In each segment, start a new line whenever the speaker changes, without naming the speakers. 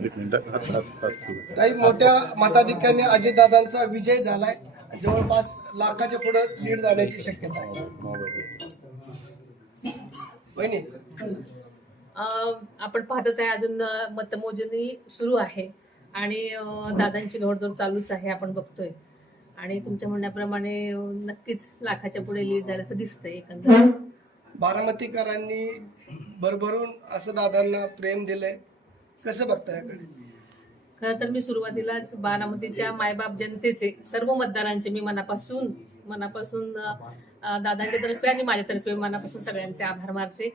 काही मोठ्या मताधिक्याने अजितदादांचा विजय झालाय जवळपास लाखाच्या पुढे लीड जाण्याची शक्यता आहे
आपण पाहतच आहे अजून मतमोजणी सुरू आहे आणि दादांची घोडदोड चालूच आहे आपण बघतोय आणि तुमच्या म्हणण्याप्रमाणे नक्कीच लाखाच्या पुढे लीड झाल्याचं दिसतंय एकंदर
बारामतीकरांनी भरभरून असं दादांना प्रेम दिलंय कस बघता
खर तर मी सुरुवातीलाच बारामतीच्या मायबाप जनतेचे सर्व मतदारांचे मी मनापासून मनापासून दादांच्या तर्फे आणि माझ्यातर्फे मनापासून सगळ्यांचे आभार मारते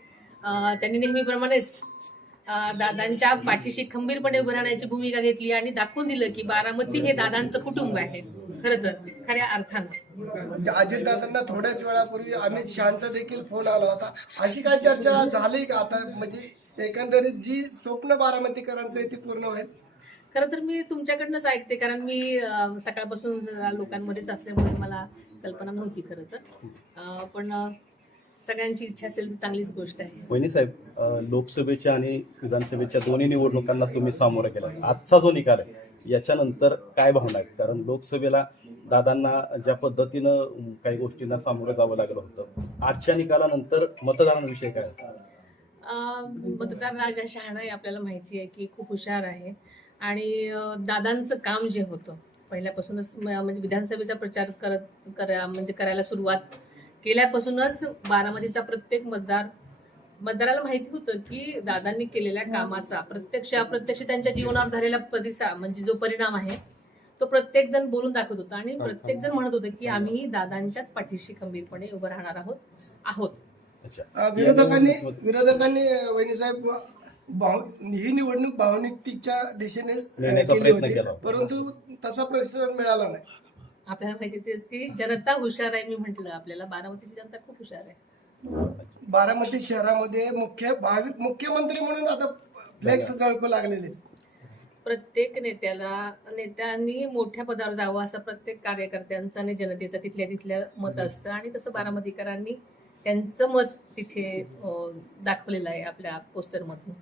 त्यांनी नेहमीप्रमाणेच दादांच्या पाठीशी खंबीरपणे उभं राहण्याची भूमिका घेतली आणि दाखवून दिलं की बारामती हे दादांचं कुटुंब आहे खर तर खऱ्या अर्थानं
म्हणजे अजित दादांना थोड्याच वेळापूर्वी अमित शहाचा देखील फोन आला होता अशी काय चर्चा झाली का आता म्हणजे एकंदरीत जी स्वप्न बारामतीकरांचं आहे ती पूर्ण होईल
खरं तर मी तुमच्याकडनंच ऐकते कारण मी सकाळपासून लोकांमध्येच असल्यामुळे मला कल्पना नव्हती खरं तर पण सगळ्यांची इच्छा असेल ती चांगलीच गोष्ट आहे
वहिनी साहेब लोकसभेच्या आणि विधानसभेच्या दोन्ही निवडणुकांना तुम्ही सामोरं केला आजचा जो निकाल आहे याच्यानंतर काय भावना आहेत कारण लोकसभेला दादांना ज्या पद्धतीनं काही गोष्टींना सामोरं जावं लागलं होतं आजच्या निकालानंतर मतदारांविषयी काय
मतदार राजा शहाणा आपल्याला माहिती आहे की खूप हुशार आहे आणि दादांचं काम जे होतं पहिल्यापासूनच म्हणजे विधानसभेचा प्रचार करत करा म्हणजे करायला सुरुवात केल्यापासूनच बारामतीचा प्रत्येक मतदार मतदाराला माहिती होतं की दादांनी केलेल्या हो. कामाचा प्रत्यक्ष अप्रत्यक्ष त्यांच्या जीवनावर झालेला परिसा म्हणजे जो परिणाम आहे तो प्रत्येक जण बोलून दाखवत होता आणि हो, हो. प्रत्येक जण म्हणत होतं की आम्ही दादांच्याच पाठीशी खंबीरपणे उभं राहणार आहोत आहोत
विरोधकांनी विरोधकांनी वहिनीसाहेब ही निवडणूक भावनिकतेच्या दिशेने केली होती परंतु तसा प्रतिसाद मिळाला नाही
आपल्याला माहिती तेच की जनता हुशार आहे मी म्हंटल आपल्याला बारामतीची जनता खूप हुशार आहे
बारामती शहरामध्ये मुख्य भाविक मुख्यमंत्री म्हणून आता फ्लॅक्स झळकू लागलेले
प्रत्येक नेत्याला नेत्यांनी मोठ्या पदावर जावं असं प्रत्येक कार्यकर्त्यांचा आणि जनतेचा तिथल्या तिथल्या मत असतं आणि तसं बारामतीकरांनी त्यांचं मत तिथे दाखवलेलं आहे आपल्या पोस्टर मधून